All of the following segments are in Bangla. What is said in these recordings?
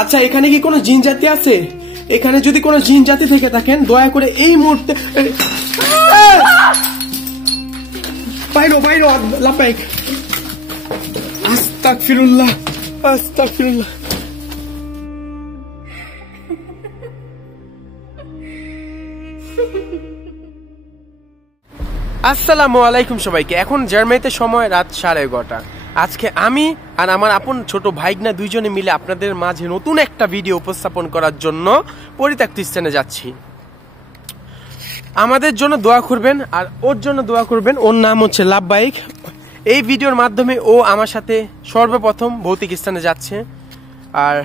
আচ্ছা এখানে কি কোনো জিন জাতি আছে? এখানে যদি কোনো জিন জাতি থেকে থাকেন দয়া করে এই মুহূর্তে বাইরো বাইরো লাপাইক। আস্তাগফিরুল্লাহ আস্তাগফিরুল্লাহ। আসসালামু আলাইকুম সবাইকে। এখন জার্মানিতে সময় রাত 11:30। আজকে আমি আর আমার আপন ছোট ভাইগনা দুইজনে মিলে আপনাদের মাঝে নতুন একটা ভিডিও উপস্থাপন করার জন্য পরিত্যক্ত স্থানে যাচ্ছি। আমাদের জন্য দোয়া করবেন আর ওর জন্য দোয়া করবেন। ওর নাম হচ্ছে লাব্বাইক। এই ভিডিওর মাধ্যমে ও আমার সাথে সর্বপ্রথম ভৌতিক স্থানে যাচ্ছে, আর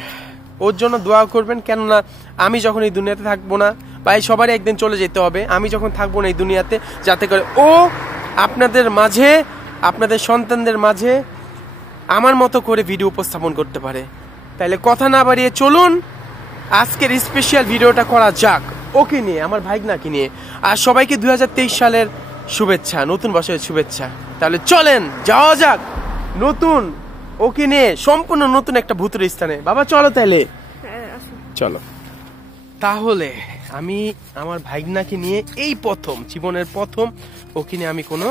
ওর জন্য দোয়া করবেন। কেননা আমি যখন এই দুনিয়াতে থাকবো না, বা সবারই একদিন চলে যেতে হবে, আমি যখন থাকবো না এই দুনিয়াতে, যাতে করে ও আপনাদের মাঝে, আপনাদের সন্তানদের মাঝে আমার মতো করে ভিডিও উপস্থাপন করতে পারে। তাইলে কথা না বাড়িয়ে চলুন আজকের স্পেশাল ভিডিওটা করা যাক ওকে নিয়ে, আমার ভাইগনাকে নিয়ে। আর সবাইকে 2023 সালের শুভেচ্ছা, নতুন বছরের শুভেচ্ছা। তাহলে চলেন যাওয়া যাক নতুন ওকে নিয়ে সম্পূর্ণ নতুন একটা ভূতের স্থানে। বাবা চলো তাইলে, চলো। তাহলে আমি আমার ভাইগনাকে নিয়ে এই প্রথম, জীবনের প্রথম ওকে নিয়ে আমি কোনো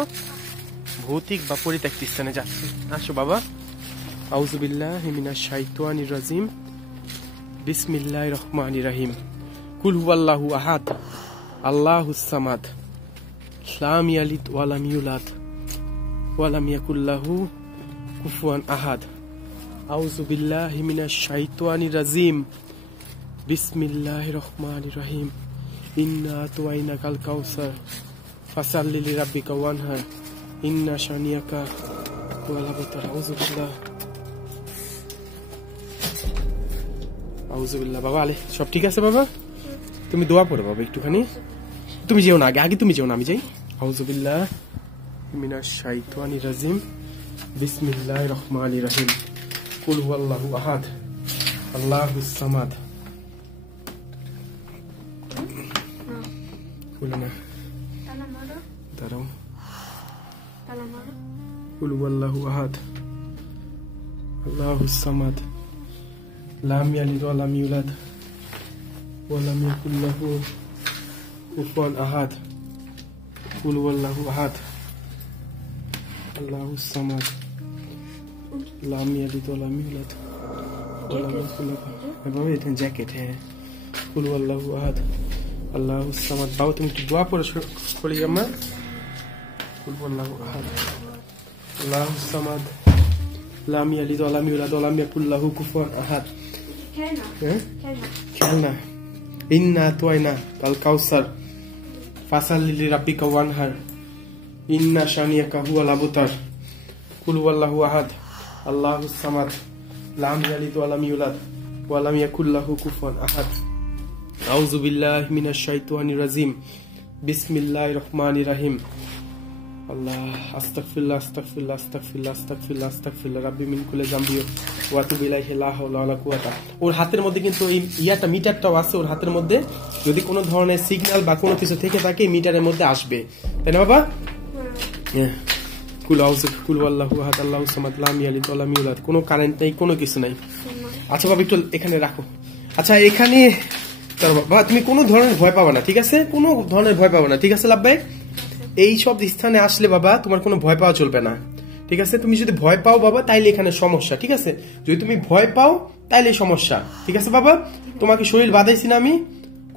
ভৌতিক বা পরিত্যক্ত স্থানে যাচ্ছি। আসো বাবা। আউযুবিল্লাহি মিনাশ শাইতানির রাজিম, বিসমিল্লাহির রহমানির রহিম। কুল হুয়াল্লাহু আহাদ, আল্লাহুস সামাদ, লাম ইয়ালিদ ওয়া লাম ইউলাদ ওয়া লাম ইয়াকুল লাহু কুফুয়ান আহাদ। আউযুবিল্লাহি মিনাশ শাইতানির রাজিম, বিসমিল্লাহির রহমানির রহিম। ইন্না আতওয়াইনাকাল কাউসার ফাসাল্লি লিরাব্বিকা ওয়ানহার ইন্না শানিয়াকা ওয়াল আবতার। আউযুবিল্লাহ। বাবা আলে সব ঠিক আছে বাবা? তুমি দোয়া পড়ো বাবা একটুখানি। তুমি যেও না, আগে তুমি যেও না, আমি যাই। আউযুবিল্লাহ মিনাশ শাইতানির রাজিম, বিসমিল্লাহির রহমানির রহিম। কুল হুয়াল্লাহু আহাদ, আল্লাহুস সামাদ। খুলো না, দাঁড়াও। কুল হুয়াল্লাহু আহাদ, আল্লাহুস সামাদ, লাম ইয়ালিদ ওয়া লাম ইউলাদ ওয়া লাম ইয়াকুল লাহু কুফুয়ান আহাদ। কুল হুয়াল্লাহু আহাদ, আল্লাহুস সামাদ, লাম ইয়ালিদ ওয়া লাম ইউলাদ ওয়া লাম ইয়াকুল লাহু। বাবা এটা জ্যাকেট। হ্যাঁ, কুল হুয়াল্লাহু আহাদ, আল্লাহুস সামাদ। বাবা তুমি একটু দোয়া পড়ো করি জাম্মা। কুল হুয়াল্লাহু আহাদ, আল্লাহুস সামাদ, লাম ইয়ালিদ ওয়া লাম ইউলাদ ওয়া লাম ইয়াকুল লাহু কুফুয়ান আহাদ। খেলনা। ইন্না আতওয়াইনা কাল কাউসার ফাসাল্লি লিরাব্বিকা ওয়ানহার ইন্না শানিয়াকা হুয়াল আবতার। কুল হুয়াল্লাহু আহাদ, আল্লাহুস সামাদ, লাম ইয়ালিদ ওয়া লাম ইউলাদ ওয়া লাম ইয়াকুল লাহু কুফুয়ান আহাদ। আউযু বিল্লাহি মিনাশ শাইতানির রাজিম, বিসমিল্লাহির রহমানির রহিম। আল্লাহ আস্তাগফিরুল্লাহ আস্তাগফিরুল্লাহ আস্তাগফিরুল্লাহ আস্তাগফিরুল্লাহ আস্তাগফিরুল্লাহ রাব্বি মিন কুল্লি যামবি ওয়া আতুবু ইলাইহি লা হাওলা ওয়ালা কুওয়াতা। ওর হাতের মধ্যে কিন্তু এই ইয়াটা মিটারটাও আছে ওর হাতের মধ্যে। যদি কোনো ধরনের সিগন্যাল বা কোনো কিছু থেকে থাকে মিটারের মধ্যে আসবে, তাই না বাবা? কুল আউযু কুল আল্লাহু আহাদ আল্লাহুস সামাদ লাম ইয়ালিদ ওয়া লাম ইউলাদ। কোনো কারেন্ট নাই, কোনো কিছু নাই। আচ্ছা বাবা একটু এখানে রাখো। আচ্ছা এখানে বাবা তুমি কোনো ধরনের ভয় পাবা না, ঠিক আছে? কোনো ধরনের ভয় পাবা না, ঠিক আছে লাব্বাই? এই সব স্থানে আসলে বাবা তোমার কোনো ভয় পাওয়া চলবে না, ঠিক আছে? তুমি যদি ভয় পাও বাবা তাইলে এখানে সমস্যা, ঠিক আছে? যদি তুমি ভয় পাও তাইলে সমস্যা, ঠিক আছে বাবা? তোমাকে শরীর বাঁধাইছি না আমি,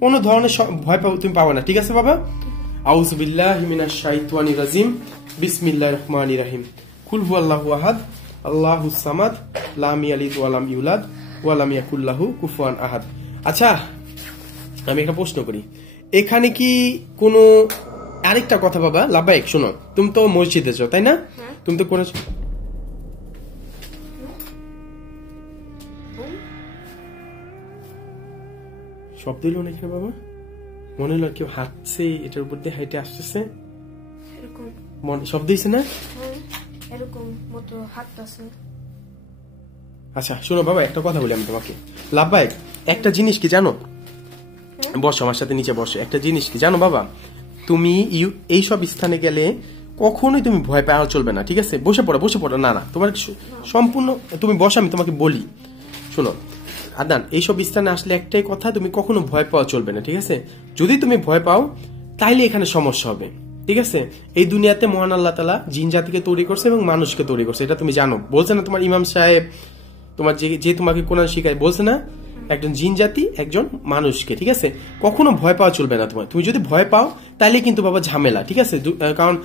কোনো ধরনের ভয় পাও তুমি পাবা না, ঠিক আছে বাবা? আউযু বিল্লাহি মিনাশ শাইতানির রাজিম, বিসমিল্লাহির রহমানির রহিম। কুল হুয়াল্লাহু আহাদ, আল্লাহুস সামাদ, লাম ইয়ালিদ ওয়া লাম ইউলাদ ওয়া লাম ইয়াকুল লাহু কুফুয়ান আহাদ। আচ্ছা আমি একটা প্রশ্ন করি, এখানে কি কোনো আরেকটা কথা বাবা লাব্বাইক শোনো, তুমি তো মসজিদে যাও তাই না? তুমি তো কোন শব্দ দিল নাকি বাবা? মনে হলো কেউ হাঁটছে, এটার উপর দিয়ে হাইটে আসতেছে, শব্দ দিয়েছে না? আচ্ছা শোনো বাবা একটা কথা বলি আমি তোমাকে লাব্বাইক, একটা জিনিস কি জানো? বসো আমার সাথে নিচে বসো। একটা জিনিস কি জানো বাবা, তুমি এইসব স্থানে গেলে কখনোই তুমি ভয় পাওয়া চলবে না, ঠিক আছে? বসে পড়ো বসে পড়ো। না না তোমার সম্পূর্ণ তুমি বসো, আমি তোমাকে বলি শোনো। আদান এইসব স্থানে আসলে একটাই কথা, তুমি কখনো ভয় পাওয়া চলবে না, ঠিক আছে? যদি তুমি ভয় পাও তাইলে এখানে সমস্যা হবে, ঠিক আছে? এই দুনিয়াতে মহান আল্লাহ তাআলা জিন জাতিকে তৈরি করছে এবং মানুষকে তৈরি করছে, এটা তুমি জানো। বলছে না তোমার ইমাম সাহেব, তোমার যে তোমাকে কোরআন শিখায়, বলছে না একজন জিন জাতি একজন মানুষকে, ঠিক আছে? কখনো ভয় পাওয়া চলবে না তোমার। তুমি যদি ভয় পাও তাহলে কিন্তু বাবা ঝামেলা, ঠিক আছে? কারণ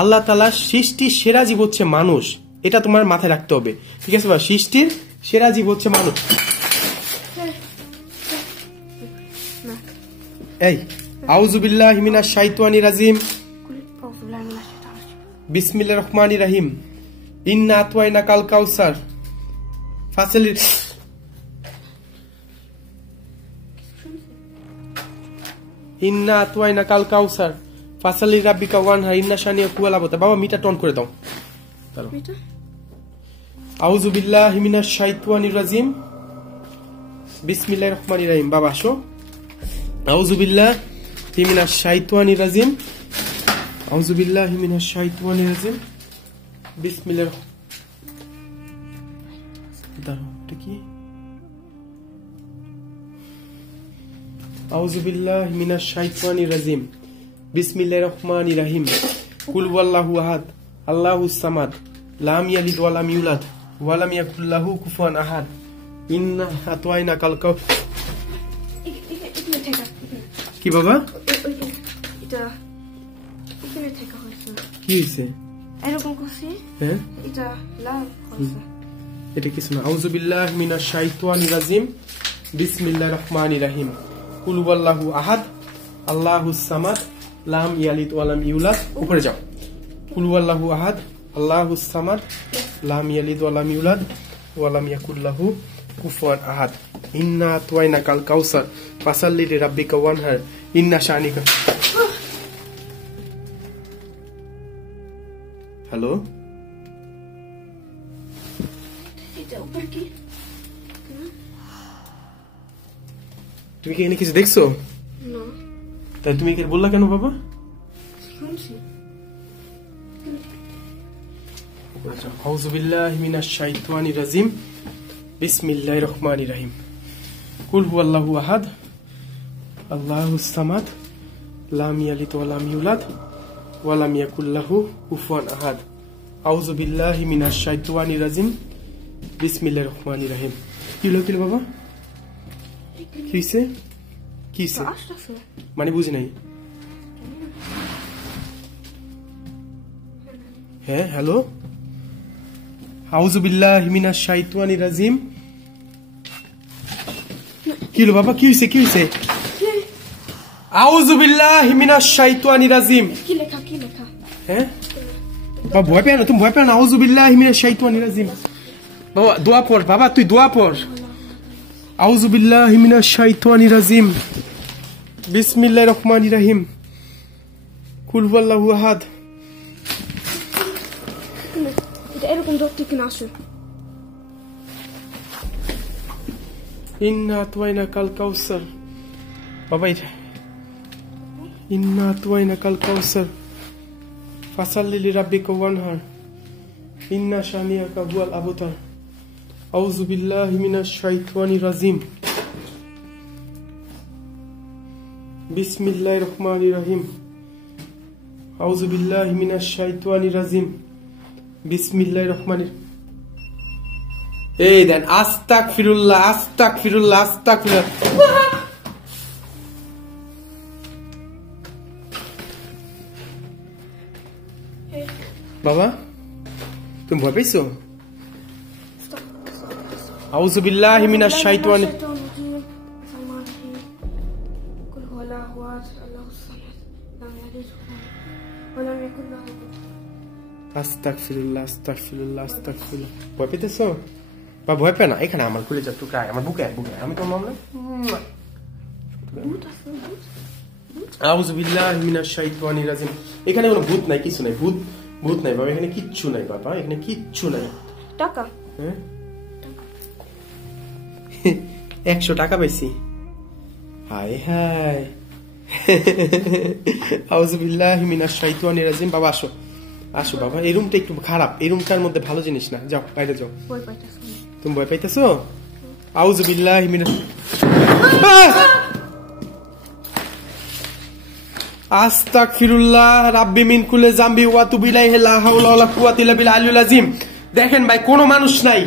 আল্লাহ তাআলা সৃষ্টির সেরা জীব হচ্ছে মানুষ, এটা তোমার মাথায় রাখতে হবে, ঠিক আছে? বাবা সৃষ্টির সেরা জীব হচ্ছে মানুষ। এই আউযু বিল্লাহি মিনাশ শাইতানির রাজিম, বিসমিল্লাহির রহমানির রহিম, ইন্না আতওয়াইনাকাল কাউসার ফাসলির। ইন্না আতওয়াইনাকাল কাউসার ফাসলি রাব্বিকা ওয়ানহার ইন্না শানিয়াকা হুয়াল আবতার। বাবা মিটা টন করে দাও। আউযু বিল্লাহি মিনাশ শাইতানির রাজিম, বিসমিল্লাহির রহমানির রহিম। বাবা আসো। আউযু বিল্লাহি মিনাশ শাইতানির রাজিম, আউযু বিল্লাহি মিনাশ শাইতানির রাজিম, বিসমিল্লাহির। দাঁড়াও, এটা কি? আউযু বিল্লাহি মিনাশ শাইতানির রাজিম, বিসমিল্লাহির রহমানির রহিম, কুল হুয়াল্লাহু আহাদ, আল্লাহুস সামাদ, লাম ইয়ালিদ ওয়া লাম ইউলাদ ওয়া লাম ইয়াকুল লাহু কুফুয়ান আহাদ, ইন্না আতওয়াইনাকাল কাউসার। কি বাবা? এটা এখানে থেকে হয়েছে। কি হইছে? এরকম করছি। হ্যাঁ, এটা লাল হয়েছে। এটা কিছু না। আউযু বিল্লাহি মিনাশ শাইতানির রাজিম, বিসমিল্লাহির রহমানির রহিম, কুল হুয়াল্লাহু আহাদ, আল্লাহুস সামাদ, লাম ইয়ালিদ ওয়া লাম ইউলাদ। উপরে যাও। কুল হুয়াল্লাহু আহাদ, আল্লাহুস সামাদ, লাম ইয়ালিদ ওয়া লাম ইউলাদ ওয়া লাম ইয়াকুল লাহু কুফুয়ান আহাদ, ইন্না আতওয়াইনাকাল কাউসার ফাসাল্লি লিরাব্বিকা ওয়ানহার, ইন্না শানিকা। হ্যালো, এটা উপর কি? তুমি কি এখানে কিছু দেখছো? না। তাই তুমি কি বললা কেন বাবা? শুনছি। আউযু বিল্লাহি মিনাশ শাইতানির রাজিম, বিসমিল্লাহির রহমানির রহিম, কুল হুয়াল্লাহু আহাদ, আল্লাহুস সামাদ, লাম ইয়ালিদ ওয়া লাম ইউলাদ ওয়া লাম ইয়াকুল লাহু কুফুয়ান আহাদ। আউযু বিল্লাহি মিনাশ শাইতানির রাজিম, বিসমিল্লাহির রহমানির রহিম। কি হলো বাবা? কি হইছে? কি হইছে? মানে বুঝি নাই। হ্যাঁ, হ্যালো। আউযু বিল্লাহি মিনাশ শাইতানির রাজিম। কি হলো বাবা? কি হইছে? কি হইছে? আউযু বিল্লাহি মিনাশ শাইতানির রাজিম। কি লেখা? কি লেখা? হ্যাঁ বাবা, ভয় পেও না, তুমি ভয় পেও না। আউযু বিল্লাহি মিনাশ শাইতানির রাজিম। বাবা দোয়া পড়, বাবা তুই দোয়া পড়। আউযু বিল্লাহি মিনাশ শাইতানির রাজিম, বিসমিল্লাহির রহমানির রহিম, কুল হুয়াল্লাহু আহাদ। এটা এরকম ধরতে কিনা আসে? ইন্না আতওয়াইনাকাল কাউসার। বাবা এটা ইন্না আতওয়াইনাকাল কাউসার ফাসাল্লি লিরাব্বিকা ওয়ানহার, ইন্না শানিয়াকা হুয়াল আবতার। আউযু বিল্লাহি মিনাশ শাইতানির রাজিম, বিসমিল্লাহির রহমানির রহিম, আউযু বিল্লাহি মিনাশ শাইতানির রাজিম, বিসমিল্লাহির রহমানির। এই দেন, আস্তাগফিরুল্লাহ, আস্তাগফিরুল্লাহ, আস্তাগফিরুল্লাহ। বাবা তুমি ভয় পেয়েছো? আউযু বিল্লাহি মিনাশ শাইতানির। আস্তাগফিরুল্লাহ, আস্তাগফিরুল্লাহ, আস্তাগফিরুল্লাহ। ভয় পেতেছো? বা ভয় পেও না, এখানে আমার খুলে যা টুকরা, আমার বুকে বুকে, আমি তো মামলা। আউযু বিল্লাহি মিনাশ শাইতানির রাজিম। এখানে কোনো ভূত নাই, কিছু নাই, ভূত ভূত নাই বাবা, এখানে কিচ্ছু নাই বাবা, এখানে কিচ্ছু নাই। টাকা? হ্যাঁ 100 টাকা পাইছি। হায় হায়। আউযু বিল্লাহি মিনাশ শাইতানির রাজিম। বাবা আসো, আসো বাবা। এই রুমটা একটু খারাপ, এই রুমটার মধ্যে ভালো জিনিস না, যাও বাইরে যাও। ভয় পাইতাছি। তুমি ভয় পাইতেছো? আউযু বিল্লাহি মিনাশ আস্তাগফিরুল্লাহ রাব্বি মিন কুল্লি যামবি ওয়া তুবু ইলাইহি লা হাওলা ওয়ালা কুওয়াতা ইল্লা বিল আলিয়্যিল আযীম। দেখেন ভাই কোনো মানুষ নাই,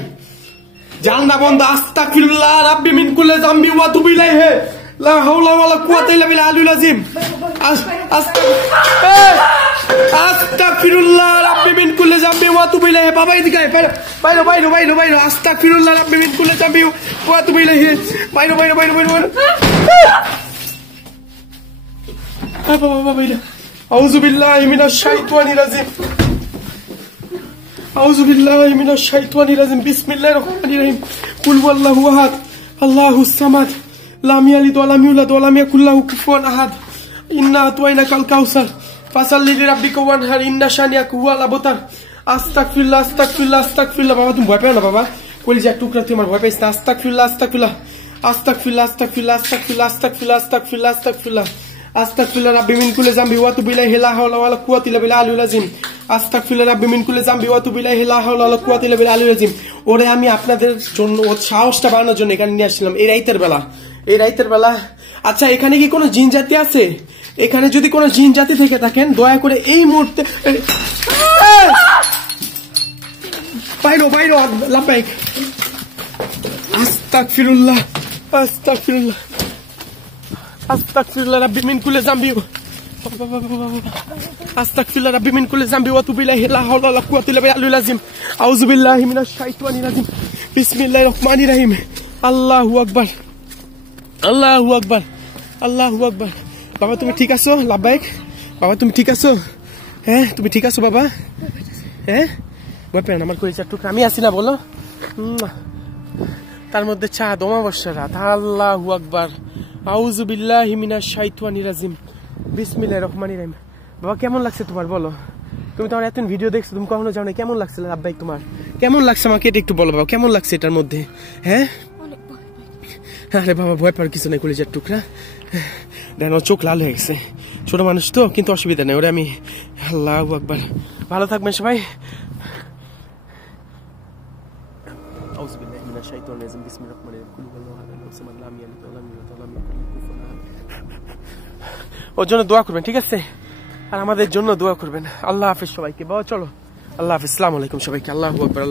জানলা বন্ধ। আস্তাগফিরুল্লাহ রাব্বি মিন কুল্লি যামবি ওয়া তুবু ইলাইহি লা হাওলা ওয়ালা কুওয়াতা ইল্লা বিল আলিয়্যিল আযীম। আস্তাগফিরুল্লাহ রাব্বি মিন কুল্লি যামবি ওয়া তুবু ইলাইহি। বাবা এদিকে আয়, বাইরে। আস্তাগফিরুল্লাহ রাব্বি মিন কুল্লি যামবি ওয়া তুবু ইলাইহি। বাইরে। বাবা আউযু বিল্লাহি মিনাশ শাইতানির রাজিম। আউযু বিল্লাহি মিনাশ শাইতানির রাজিম। বিসমিল্লাহির রহমানির রহিম। কুল হুয়াল্লাহু আহাদ আল্লাহুস সামাদ লাম ইয়ালিদ ওয়া লাম ইউলাদ ওয়া লাম ইয়াকুল লাহু কুফুয়ান আহাদ। ইন্না আতওয়াইনাকাল কাউসার ফাসাল্লি লিরাব্বিকা ওয়ানহার ইন্না শানিয়াকা হুয়াল আবতার। আস্তাগফিরুল্লাহ। বাবা তুমি ভয় পেও না বাবা, কলিজার টুকরা তুই আমার ভয় পাইছ না। আস্তাগফিরুল্লাহ রাব্বি মিন কুল্লি যামবি ওয়া তুবু ইলাইহি লা হাওলা ওয়ালা কুওয়াতা ইল্লা বিল আলিয়্যিল আযীম। আস্তাগফিরুল্লাহ রাব্বি মিন কুল্লি যামবি ওয়া তুবু ইলাইহি লা হাওলা ওয়ালা কুওয়াতা ইল্লা বিল আলিয়্যিল আযীম। ওরে আমি আপনাদের জন্য সাহসটা বাড়ানোর জন্য এখানে নিয়ে আসলাম এই রাতের বেলা। আচ্ছা এখানে কি কোনো জিন জাতি আছে? এখানে যদি কোনো জিন জাতি থেকে থাকেন দয়া করে এই মুহূর্তে বাইরো লাব্বাইক। আস্তাগফিরুল্লাহ রাব্বি মিন কুল্লি যামবি আস্তাগফিরুল্লাহ রাব্বি মিন কুল্লি যামবি ওয়া তুবু ইলাইহি লা হাওলা ওয়ালা কুওয়াতা ইল্লা বিল আলিয়্যিল আযীম। আউযু বিল্লাহি মিনাশ শাইতানির রাজিম। বিসমিল্লাহির রহমানির রহিম। আল্লাহু আকবার। বাবা তুমি ঠিক আছো? লাব্বাইক। বাবা তুমি ঠিক আছো? হ্যাঁ তুমি ঠিক আছো বাবা? হ্যাঁ ভয় পেন আমার কলিজার টুকরা, আমি আছি না বলো। তার মধ্যে চাঁদ, অমাবস্যা রাত। আল্লাহু আকবার। আউযু বিল্লাহি মিনাশ শাইতানির রাজিম। বিসমিল্লাহির রহমানির রহিম। বাবা কেমন লাগছে তোমার বলো? তুমি তো আমার এত ভিডিও দেখছো, তুমি কখনো জানো না কেমন লাগছে লাব্বাইক? তোমার কেমন লাগছে আমাকে এটা একটু বলো বাবা, কেমন লাগছে এটার মধ্যে? হ্যাঁ আরে বাবা ভয় পাওয়ার কিছু নাই কলিজার টুকরা। দেখো চোখ লাল হয়ে গেছে, ছোট মানুষ তো, কিন্তু অসুবিধা নেই ওরে আমি। আল্লাহু আকবার। ভালো থাকবেন সবাই। আউযু বিল্লাহি মিনাশ শাইতানির রাজিম। বিসমিল্লাহির রহমানির রহিম। কুল হুয়াল্লাহু আহাদ আল্লাহুস সামাদ লাম ইয়ালিদ ওয়া লাম ইউলাদ ওয়া লাম ইয়াকুল লাহু কুফুয়ান আহাদ। ওর জন্য দোয়া করবেন, ঠিক আছে? আর আমাদের জন্য দোয়া করবেন। আল্লাহ হাফেজ সবাইকে। বাবা চলো, আল্লাহ হাফেজ, আসসালামু আলাইকুম সবাইকে। আল্লাহু আকবার।